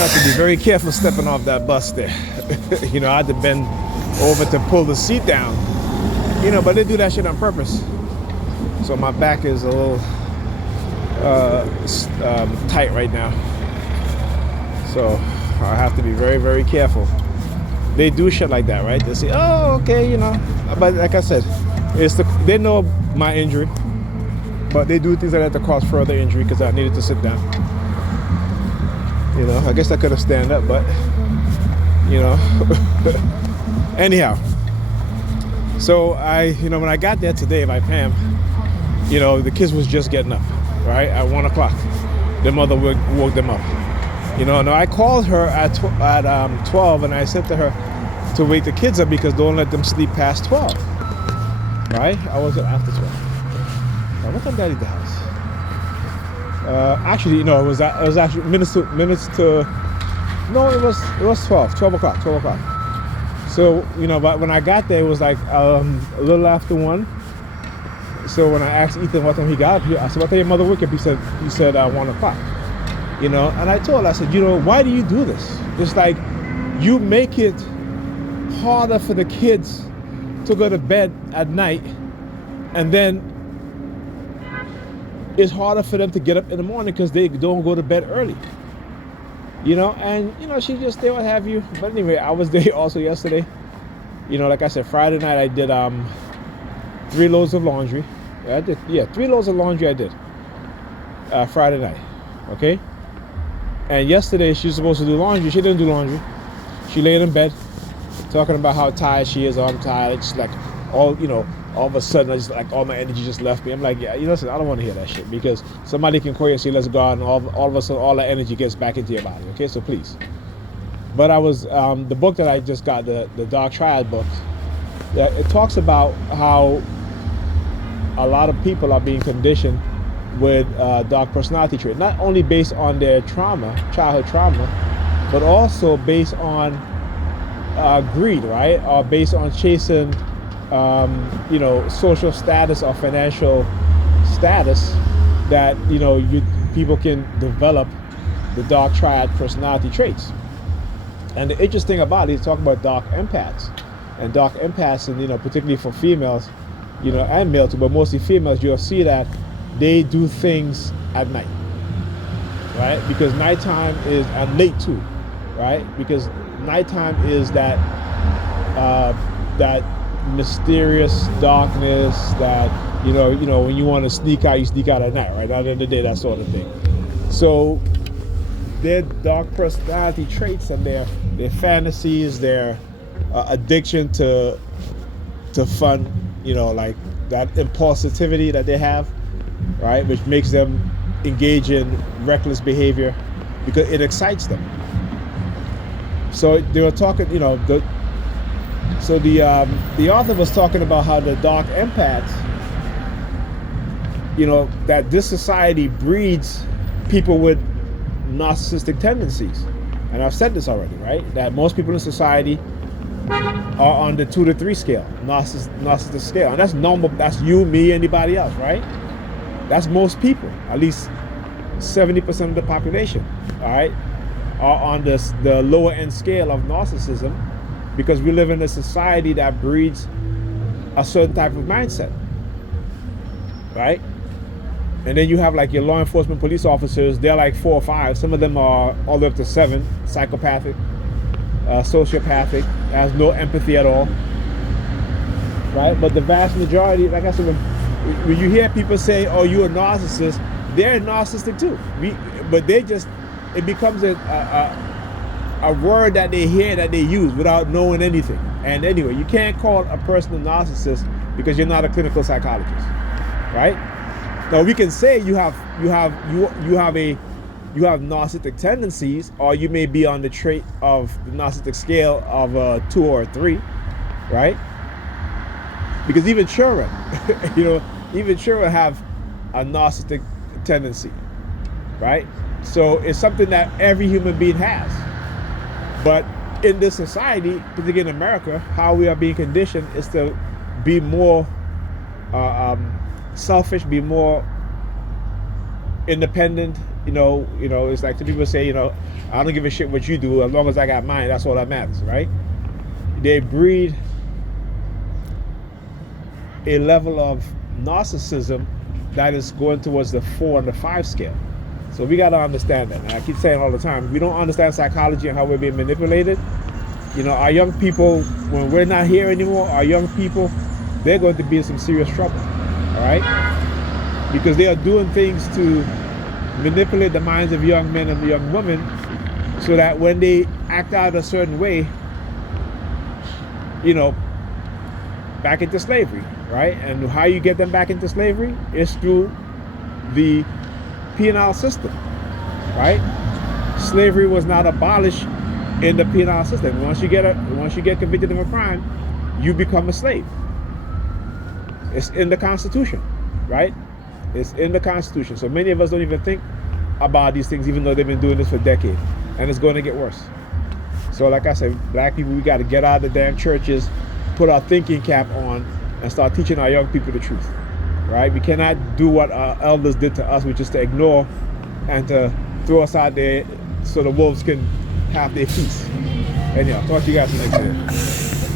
Have to be very careful stepping off that bus there. I had to bend over to pull the seat down. But they do that shit on purpose. So my back is a little tight right now. So I have to be very, very careful. They do shit like that, right? They say, oh, okay, But like I said, they know my injury, but they do things like that to cause further injury because I needed to sit down. I guess I could have stand up, but anyhow. So when I got there today by Pam, the kids was just getting up, right, at 1 o'clock. Their mother woke them up. Now I called her at 12, and I said to her to wake the kids up because don't let them sleep past 12. Right? I was after 12. Now, what time did I leave the house? Actually, it was actually minutes to. No, it was 12 o'clock. So but when I got there, it was like a little after 1. So when I asked Ethan what time he got up here, I said, "What time your mother woke up?" He said 1 o'clock. And I told her, I said, why do you do this? It's like you make it harder for the kids to go to bed at night, and then it's harder for them to get up in the morning because they don't go to bed early. And she just stay what have you. But anyway, I was there also yesterday. Like I said, Friday night I did 3 loads of laundry. I did 3 loads of laundry I did Friday night. Okay. And yesterday she was supposed to do laundry. She didn't do laundry. She laid in bed talking about how tired she is. Oh, I'm tired. It's like all of a sudden, I just like all my energy just left me. I'm like, yeah, listen, I don't want to hear that shit because somebody can call you and say, let's go out, and all of a sudden, all that energy gets back into your body. Okay, so please. But I was the book that I just got, the Dark Triad book. It talks about how a lot of people are being conditioned with dark personality trait, not only based on their childhood trauma, but also based on greed, right? Or based on chasing social status or financial status, that people can develop the dark triad personality traits. And the interesting about it is talking about dark empaths, and particularly for females, and male too, but mostly females, you'll see that they do things at night, right? Because nighttime is, and late too, right? Because nighttime is that mysterious darkness that when you want to sneak out, you sneak out at night, right? At the end of the day, that sort of thing. So their dark personality traits and their fantasies, their addiction to fun, like that impulsivity that they have, right, which makes them engage in reckless behavior because it excites them. So they were talking, the author was talking about how the dark empaths, that this society breeds people with narcissistic tendencies. And I've said this already, right? That most people in society are on the 2 to 3 scale, narcissistic scale. And that's normal. That's you, me, anybody else, right? That's most people. At least 70% of the population, all right, are on the lower end scale of narcissism, because we live in a society that breeds a certain type of mindset, right? And then you have like your law enforcement police officers, they're like 4 or 5. Some of them are all the way up to 7, psychopathic, sociopathic, has no empathy at all, right? But the vast majority, like I said, when you hear people say, oh, you're a narcissist, they're narcissistic too. It becomes a word that they hear, that they use without knowing anything. And anyway, you can't call a person a narcissist because you're not a clinical psychologist, right? Now we can say you have narcissistic tendencies, or you may be on the trait of the narcissistic scale of 2 or 3, right? Because even children, even children have a narcissistic tendency, right? So it's something that every human being has. But in this society, particularly in America, how we are being conditioned is to be more selfish, be more independent, it's like the people say, I don't give a shit what you do as long as I got mine. That's all that matters, right? They breed a level of narcissism that is going towards the 4 and the 5 scale. So we got to understand that. And I keep saying all the time, if we don't understand psychology and how we're being manipulated, our young people, when we're not here anymore, our young people, they're going to be in some serious trouble, all right? Because they are doing things to manipulate the minds of young men and young women so that when they act out a certain way, back into slavery, right? And how you get them back into slavery is through the penal system, right? Slavery was not abolished in the penal system. Once you get convicted of a crime, you become a slave. It's in the Constitution, right? It's in the Constitution. So many of us don't even think about these things, even though they've been doing this for decades, and it's going to get worse. So like I said, black people, we got to get out of the damn churches, put our thinking cap on, and start teaching our young people the truth, right? We cannot do what our elders did to us, which is to ignore and to throw us out there so the wolves can have their feast. Anyhow, talk to you guys next year.